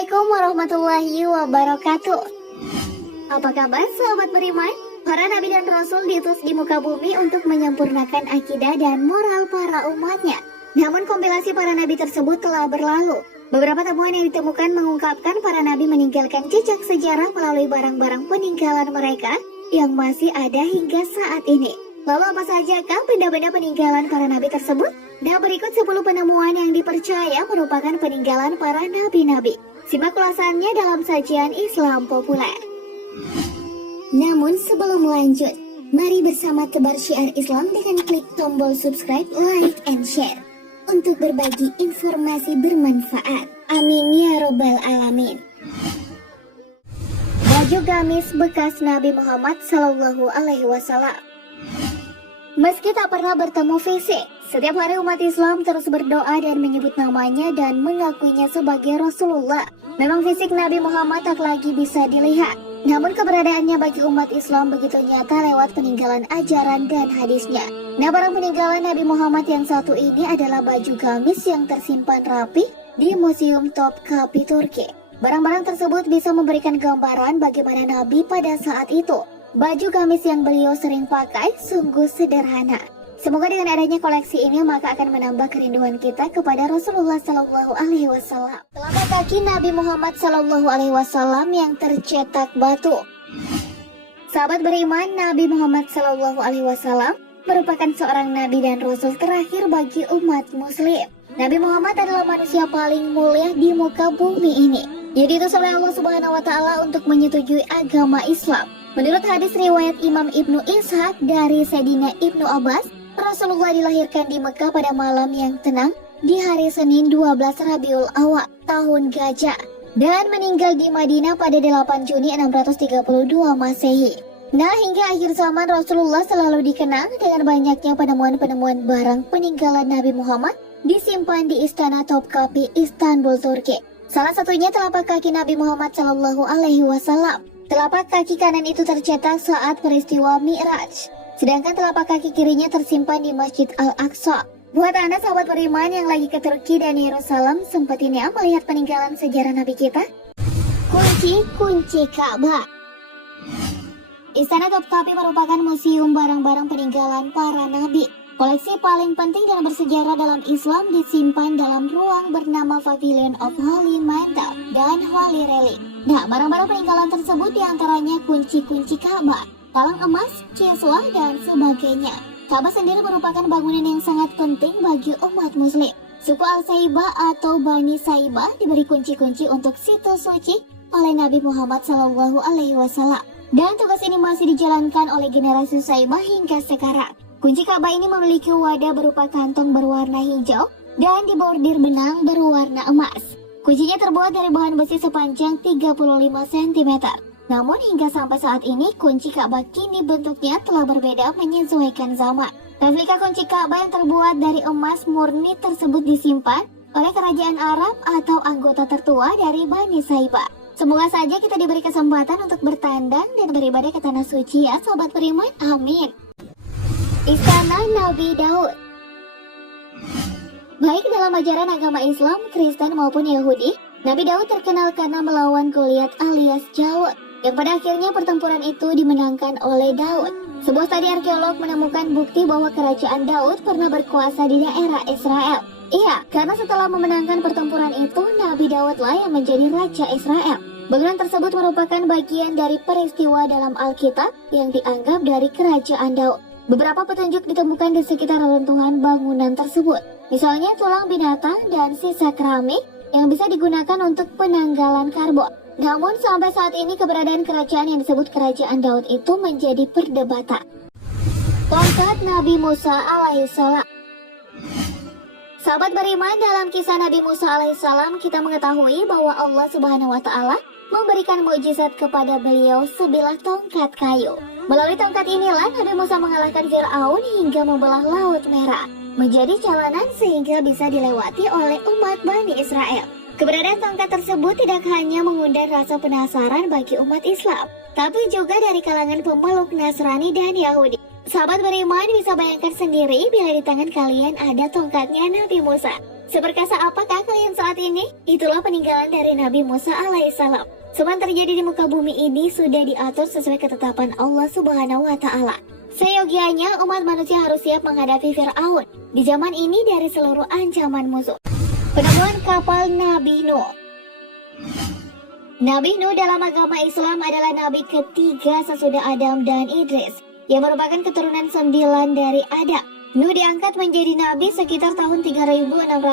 Assalamualaikum warahmatullahi wabarakatuh. Apa kabar sahabat beriman? Para nabi dan rasul diutus di muka bumi untuk menyempurnakan akidah dan moral para umatnya. Namun kompilasi para nabi tersebut telah berlalu. Beberapa temuan yang ditemukan mengungkapkan para nabi meninggalkan jejak sejarah melalui barang-barang peninggalan mereka yang masih ada hingga saat ini. Lalu apa sajakah benda-benda peninggalan para nabi tersebut? Nah, berikut 10 penemuan yang dipercaya merupakan peninggalan para nabi-nabi. Simak ulasannya dalam sajian Islam populer. Namun sebelum lanjut, mari bersama tebar syiar Islam dengan klik tombol subscribe, like, and share untuk berbagi informasi bermanfaat. Amin ya robbal alamin. Baju gamis bekas Nabi Muhammad SAW. Meski tak pernah bertemu fisik, setiap hari umat Islam terus berdoa dan menyebut namanya dan mengakuinya sebagai Rasulullah. Memang fisik Nabi Muhammad tak lagi bisa dilihat, namun keberadaannya bagi umat Islam begitu nyata lewat peninggalan ajaran dan hadisnya. Nah, barang peninggalan Nabi Muhammad yang satu ini adalah baju gamis yang tersimpan rapi di Museum Topkapi Turki. Barang-barang tersebut bisa memberikan gambaran bagaimana Nabi pada saat itu. Baju gamis yang beliau sering pakai sungguh sederhana. Semoga dengan adanya koleksi ini maka akan menambah kerinduan kita kepada Rasulullah SAW. Telapak kaki Nabi Muhammad SAW yang tercetak batu. Sahabat beriman, Nabi Muhammad SAW merupakan seorang nabi dan rasul terakhir bagi umat muslim. Nabi Muhammad adalah manusia paling mulia di muka bumi ini. Ia diutus oleh Allah Subhanahu wa Ta'ala untuk menyetujui agama Islam. Menurut hadis riwayat Imam Ibnu Ishaq dari Sayyidina Ibnu Abbas, Rasulullah dilahirkan di Mekah pada malam yang tenang di hari Senin 12 Rabiul Awal tahun Gajah dan meninggal di Madinah pada 8 Juni 632 Masehi. Nah, hingga akhir zaman Rasulullah selalu dikenang dengan banyaknya penemuan-penemuan barang peninggalan Nabi Muhammad disimpan di Istana Topkapi, Istanbul, Turki. Salah satunya telapak kaki Nabi Muhammad SAW. Telapak kaki kanan itu tercetak saat peristiwa Mi'raj, sedangkan telapak kaki kirinya tersimpan di Masjid Al-Aqsa. Buat Anda sahabat beriman yang lagi ke Turki dan Yerusalem, sempatnya melihat peninggalan sejarah Nabi kita? Kunci Ka'bah. Istana Topkapi merupakan museum barang-barang peninggalan para nabi. Koleksi paling penting dan bersejarah dalam Islam disimpan dalam ruang bernama Pavilion of Holy Mantle dan Holy Relic. Nah, barang-barang peninggalan tersebut diantaranya kunci-kunci Ka'bah, talang emas, kiswah, dan sebagainya. Ka'bah sendiri merupakan bangunan yang sangat penting bagi umat muslim. Suku Al-Saibah atau Bani Saibah diberi kunci-kunci untuk situs suci oleh Nabi Muhammad SAW. Dan tugas ini masih dijalankan oleh generasi Saibah hingga sekarang. Kunci Ka'bah ini memiliki wadah berupa kantong berwarna hijau dan dibordir benang berwarna emas. Kuncinya terbuat dari bahan besi sepanjang 35 cm. Namun hingga sampai saat ini kunci Ka'bah kini bentuknya telah berbeda menyesuaikan zaman. Replika kunci Ka'bah yang terbuat dari emas murni tersebut disimpan oleh kerajaan Arab atau anggota tertua dari Bani Saibah. Semoga saja kita diberi kesempatan untuk bertandang dan beribadah ke tanah suci ya sobat beriman. Amin. Istana Nabi Daud. Baik dalam ajaran agama Islam, Kristen maupun Yahudi, Nabi Daud terkenal karena melawan Goliat alias Jalut, yang pada akhirnya pertempuran itu dimenangkan oleh Daud. Sebuah studi arkeolog menemukan bukti bahwa kerajaan Daud pernah berkuasa di daerah Israel. Iya, karena setelah memenangkan pertempuran itu, Nabi Daudlah yang menjadi Raja Israel. Bangunan tersebut merupakan bagian dari peristiwa dalam Alkitab yang dianggap dari kerajaan Daud. Beberapa petunjuk ditemukan di sekitar reruntuhan bangunan tersebut. Misalnya tulang binatang dan sisa keramik yang bisa digunakan untuk penanggalan karbon. Namun sampai saat ini keberadaan kerajaan yang disebut kerajaan Daud itu menjadi perdebatan. Tongkat Nabi Musa alaihissalam. Sahabat beriman, dalam kisah Nabi Musa alaihissalam kita mengetahui bahwa Allah Subhanahu wa Ta'ala memberikan mukjizat kepada beliau sebilah tongkat kayu. Melalui tongkat inilah Nabi Musa mengalahkan Fir'aun hingga membelah Laut Merah menjadi jalanan sehingga bisa dilewati oleh umat Bani Israel. Keberadaan tongkat tersebut tidak hanya mengundang rasa penasaran bagi umat Islam, tapi juga dari kalangan pemeluk Nasrani dan Yahudi. Sahabat beriman bisa bayangkan sendiri bila di tangan kalian ada tongkatnya Nabi Musa. Seperkasa apakah kalian saat ini? Itulah peninggalan dari Nabi Musa alaihissalam. Semua yang terjadi di muka bumi ini sudah diatur sesuai ketetapan Allah Subhanahu wa Ta'ala. Seyogianya umat manusia harus siap menghadapi Fir'aun di zaman ini dari seluruh ancaman musuh. Penemuan kapal Nabi Nuh. Nabi Nuh dalam agama Islam adalah nabi ketiga sesudah Adam dan Idris, yang merupakan keturunan 9 dari Adam. Nuh diangkat menjadi nabi sekitar tahun 3650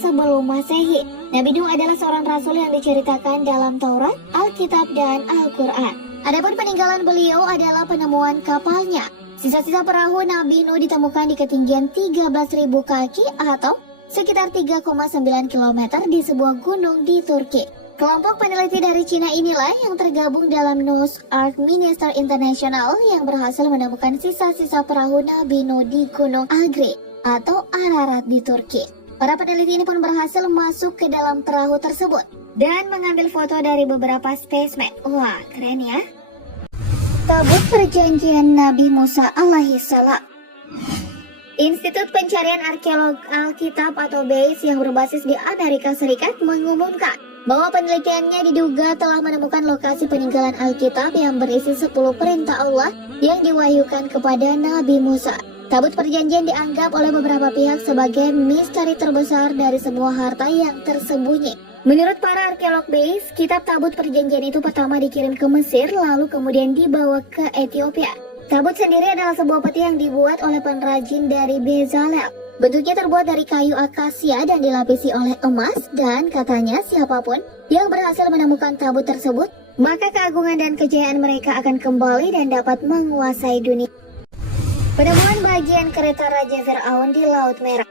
sebelum Masehi. Nabi Nuh adalah seorang rasul yang diceritakan dalam Taurat, Alkitab, dan Al-Quran. Adapun peninggalan beliau adalah penemuan kapalnya. Sisa-sisa perahu Nabi Nuh ditemukan di ketinggian 13.000 kaki atau sekitar 3,9 km di sebuah gunung di Turki. Kelompok peneliti dari Cina inilah yang tergabung dalam Noah's Ark Minister International yang berhasil menemukan sisa-sisa perahu Nabi Nuh di Gunung Agri atau Ararat di Turki. Para peneliti ini pun berhasil masuk ke dalam perahu tersebut dan mengambil foto dari beberapa spesimen. Wah, keren ya. Tabut Perjanjian Nabi Musa alaihissalam. Institut Pencarian Arkeolog Alkitab atau BASE yang berbasis di Amerika Serikat mengumumkan bahwa penelitiannya diduga telah menemukan lokasi peninggalan Alkitab yang berisi 10 perintah Allah yang diwahyukan kepada Nabi Musa. Tabut Perjanjian dianggap oleh beberapa pihak sebagai misteri terbesar dari semua harta yang tersembunyi. Menurut para arkeolog BASE, kitab Tabut Perjanjian itu pertama dikirim ke Mesir lalu kemudian dibawa ke Ethiopia. Tabut sendiri adalah sebuah peti yang dibuat oleh pengrajin dari Bezalel. Bentuknya terbuat dari kayu akasia dan dilapisi oleh emas, dan katanya siapapun yang berhasil menemukan tabut tersebut, maka keagungan dan kejayaan mereka akan kembali dan dapat menguasai dunia. Penemuan bagian kereta Raja Fir'aun di Laut Merah.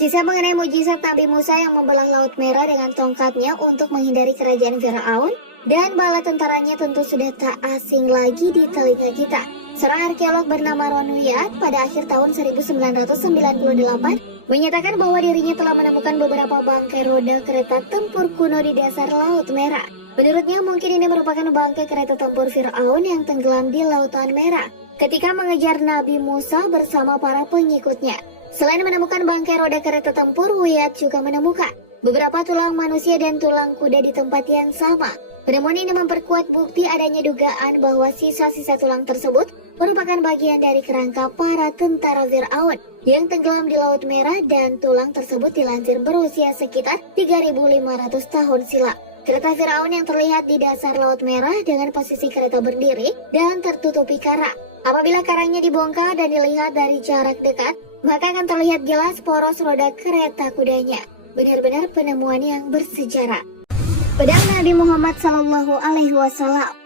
Kisah mengenai mujizat Nabi Musa yang membelah Laut Merah dengan tongkatnya untuk menghindari kerajaan Fir'aun dan bala tentaranya tentu sudah tak asing lagi di telinga kita. Seorang arkeolog bernama Ron Wyatt pada akhir tahun 1998 menyatakan bahwa dirinya telah menemukan beberapa bangkai roda kereta tempur kuno di dasar Laut Merah. Menurutnya mungkin ini merupakan bangkai kereta tempur Fir'aun yang tenggelam di Lautan Merah ketika mengejar Nabi Musa bersama para pengikutnya. Selain menemukan bangkai roda kereta tempur, Wyatt juga menemukan beberapa tulang manusia dan tulang kuda di tempat yang sama. Penemuan ini memperkuat bukti adanya dugaan bahwa sisa-sisa tulang tersebut merupakan bagian dari kerangka para tentara Fir'aun yang tenggelam di Laut Merah, dan tulang tersebut dilansir berusia sekitar 3.500 tahun silam. Kereta Fir'aun yang terlihat di dasar Laut Merah dengan posisi kereta berdiri dan tertutupi karang. Apabila karangnya dibongkar dan dilihat dari jarak dekat, maka akan terlihat jelas poros roda kereta kudanya. Benar-benar penemuan yang bersejarah. Pedang Nabi Muhammad SAW.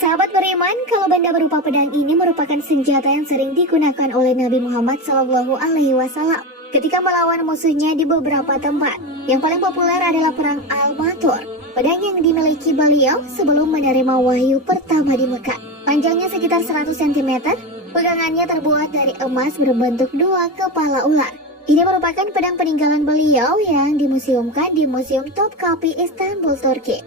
Sahabat beriman, kalau benda berupa pedang ini merupakan senjata yang sering digunakan oleh Nabi Muhammad SAW ketika melawan musuhnya di beberapa tempat. Yang paling populer adalah perang Al-Matur, pedang yang dimiliki beliau sebelum menerima wahyu pertama di Mekah. Panjangnya sekitar 100 cm, pegangannya terbuat dari emas berbentuk 2 kepala ular. Ini merupakan pedang peninggalan beliau yang dimuseumkan di Museum Topkapi, Istanbul, Turki.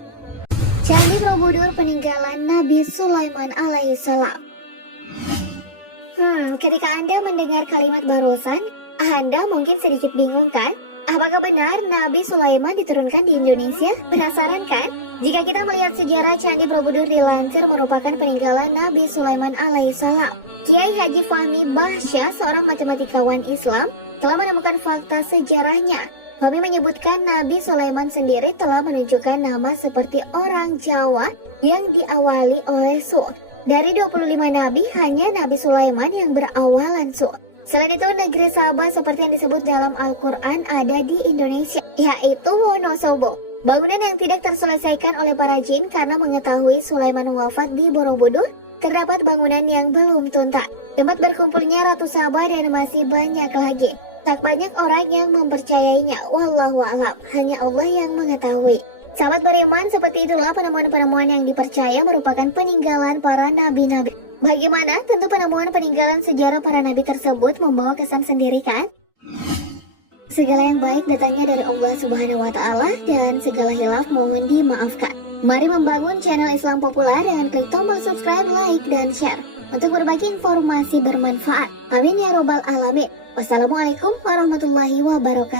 Candi Borobudur peninggalan Nabi Sulaiman alaihissalam. Ketika Anda mendengar kalimat barusan, Anda mungkin sedikit bingung kan? Apakah benar Nabi Sulaiman diturunkan di Indonesia? Penasaran kan? Jika kita melihat sejarah Candi Borobudur dilansir merupakan peninggalan Nabi Sulaiman alaihissalam. Kiai Haji Fahmi Bahsyah, seorang matematikawan Islam, telah menemukan fakta sejarahnya. Fahmi menyebutkan Nabi Sulaiman sendiri telah menunjukkan nama seperti orang Jawa yang diawali oleh Su. Dari 25 nabi, hanya Nabi Sulaiman yang berawalan Su. Selain itu, negeri Sabah seperti yang disebut dalam Al-Quran ada di Indonesia, yaitu Wonosobo. Bangunan yang tidak terselesaikan oleh para jin karena mengetahui Sulaiman wafat di Borobudur, terdapat bangunan yang belum tuntas. Tempat berkumpulnya Ratu Sabah dan masih banyak lagi. Tak banyak orang yang mempercayainya, wallahu a'lam, hanya Allah yang mengetahui. Sahabat beriman, seperti itulah penemuan-penemuan yang dipercaya merupakan peninggalan para nabi-nabi. Bagaimana? Tentu penemuan peninggalan sejarah para nabi tersebut membawa kesan sendiri kan? Segala yang baik datangnya dari Allah Subhanahu wa Ta'ala, dan segala hilaf mohon dimaafkan. Mari membangun channel Islam Populer dengan klik tombol subscribe, like, dan share untuk berbagi informasi bermanfaat. Amin ya robbal alamin. Wassalamualaikum warahmatullahi wabarakatuh.